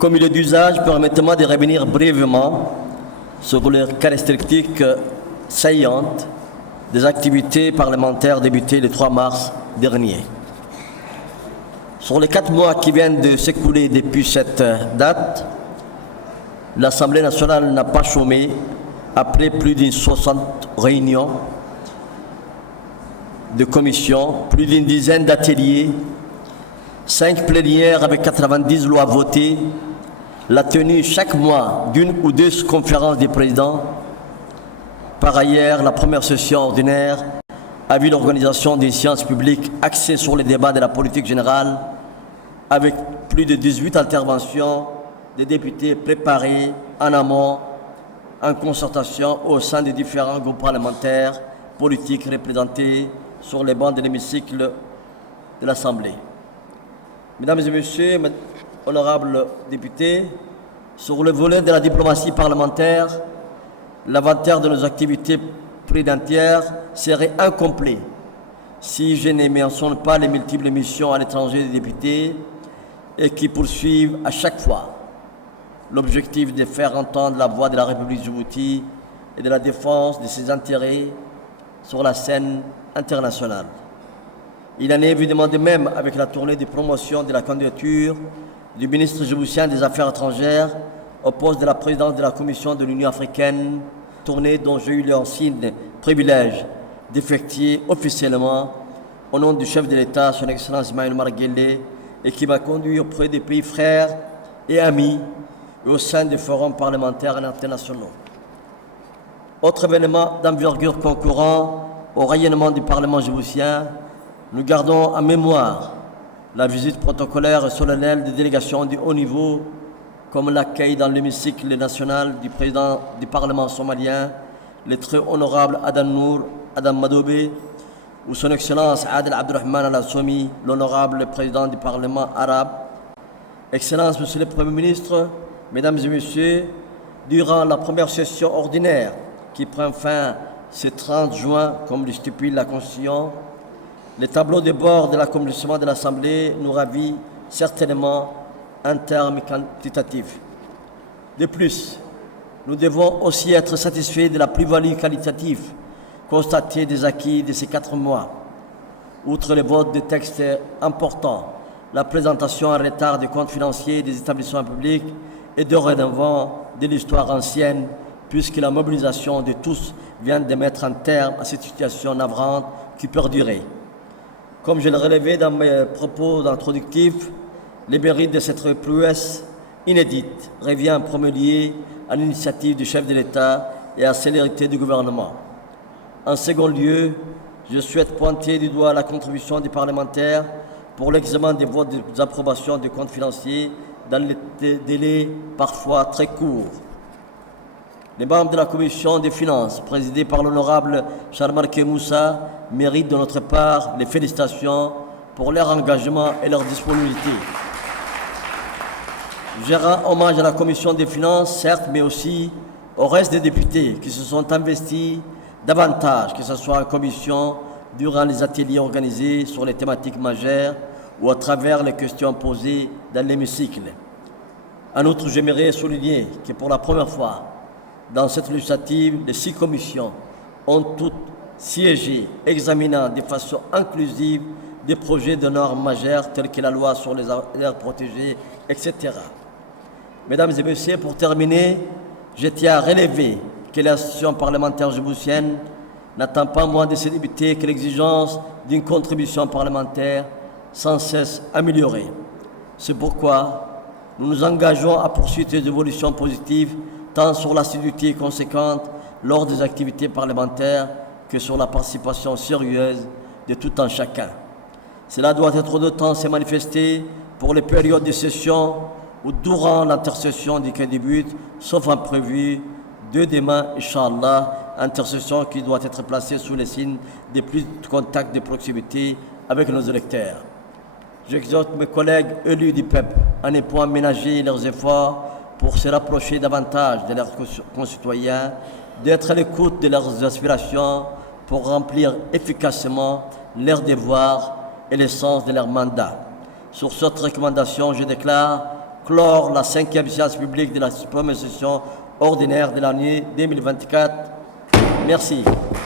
Comme il est d'usage, permettez-moi de revenir brièvement sur les caractéristiques saillantes des activités parlementaires débutées le 3 mars dernier. Sur les 4 mois qui viennent de s'écouler depuis cette date, l'Assemblée nationale n'a pas chômé, après plus d'une 60 réunions de commissions, plus d'une dizaine d'ateliers, 5 plénières avec 90 lois votées, la tenue chaque mois d'une ou deux conférences des présidents. Par ailleurs, la première session ordinaire a vu l'organisation des séances publiques axées sur les débats de la politique générale, avec plus de 18 interventions des députés préparées en amont, en concertation au sein des différents groupes parlementaires politiques représentés sur les bancs de l'hémicycle de l'Assemblée. Mesdames et messieurs, honorables députés, sur le volet de la diplomatie parlementaire, l'inventaire de nos activités plénières serait incomplet si je ne mentionne pas les multiples missions à l'étranger des députés et qui poursuivent à chaque fois l'objectif de faire entendre la voix de la République Djibouti et de la défense de ses intérêts sur la scène internationale. Il en est évidemment de même avec la tournée de promotion de la candidature du ministre djiboutien des Affaires étrangères au poste de la présidence de la Commission de l'Union africaine, tournée dont j'ai eu l'insigne privilège d'effectuer officiellement au nom du chef de l'État, son Excellence Ismaël Omar Guelleh, et qui m'a conduit auprès des pays frères et amis et au sein des forums parlementaires et internationaux. Autre événement d'envergure concurrent au rayonnement du Parlement djiboutien, nous gardons en mémoire la visite protocolaire et solennelle des délégations de haut niveau, comme l'accueil dans l'hémicycle national du président du Parlement somalien, le très honorable Adan Nour Adam Madobe, ou son Excellence Adel Abdurrahman Al-Assoumi, l'honorable président du Parlement arabe. Excellence, Monsieur le Premier ministre, Mesdames et Messieurs, durant la première session ordinaire qui prend fin ce 30 juin, comme le stipule la Constitution, le tableau de bord de l'accomplissement de l'Assemblée nous ravit certainement en termes quantitatifs. De plus, nous devons aussi être satisfaits de la plus-value qualitative constatée des acquis de ces 4 mois. Outre le vote de textes importants, la présentation en retard des comptes financiers des établissements publics et dorénavant de l'histoire ancienne, puisque la mobilisation de tous vient de mettre un terme à cette situation navrante qui perdurait. Comme je le relevais dans mes propos introductifs, le mérite de cette prouesse inédite revient en premier lieu à l'initiative du chef de l'État et à la célérité du gouvernement. En second lieu, je souhaite pointer du doigt la contribution des parlementaires pour l'examen des votes des approbations des comptes financiers dans des délais parfois très courts. Les membres de la Commission des finances, présidés par l'honorable Charmarke Moussa, méritent de notre part les félicitations pour leur engagement et leur disponibilité. Je rends hommage à la Commission des finances, certes, mais aussi au reste des députés qui se sont investis davantage, que ce soit en commission, durant les ateliers organisés sur les thématiques majeures ou à travers les questions posées dans l'hémicycle. En outre, j'aimerais souligner que pour la première fois, dans cette législative, les 6 commissions ont toutes siégé, examinant de façon inclusive des projets de normes majeures tels que la loi sur les aires protégées, etc. Mesdames et messieurs, pour terminer, je tiens à relever que l'institution parlementaire djiboutienne n'attend pas moins de ses députés que l'exigence d'une contribution parlementaire sans cesse améliorée. C'est pourquoi nous nous engageons à poursuivre des évolutions positives tant sur l'assiduité conséquente lors des activités parlementaires que sur la participation sérieuse de tout un chacun. Cela doit être d'autant se manifester pour les périodes de session ou durant l'intercession qui débute, sauf imprévu, de demain, Inch'Allah, intercession qui doit être placée sous les signes de plus de contact de proximité avec nos électeurs. J'exhorte mes collègues élus du peuple à ne point ménager leurs efforts pour se rapprocher davantage de leurs concitoyens, d'être à l'écoute de leurs aspirations pour remplir efficacement leurs devoirs et l'essence de leur mandat. Sur cette recommandation, je déclare clore la 5e séance publique de la première session ordinaire de l'année 2024. Merci.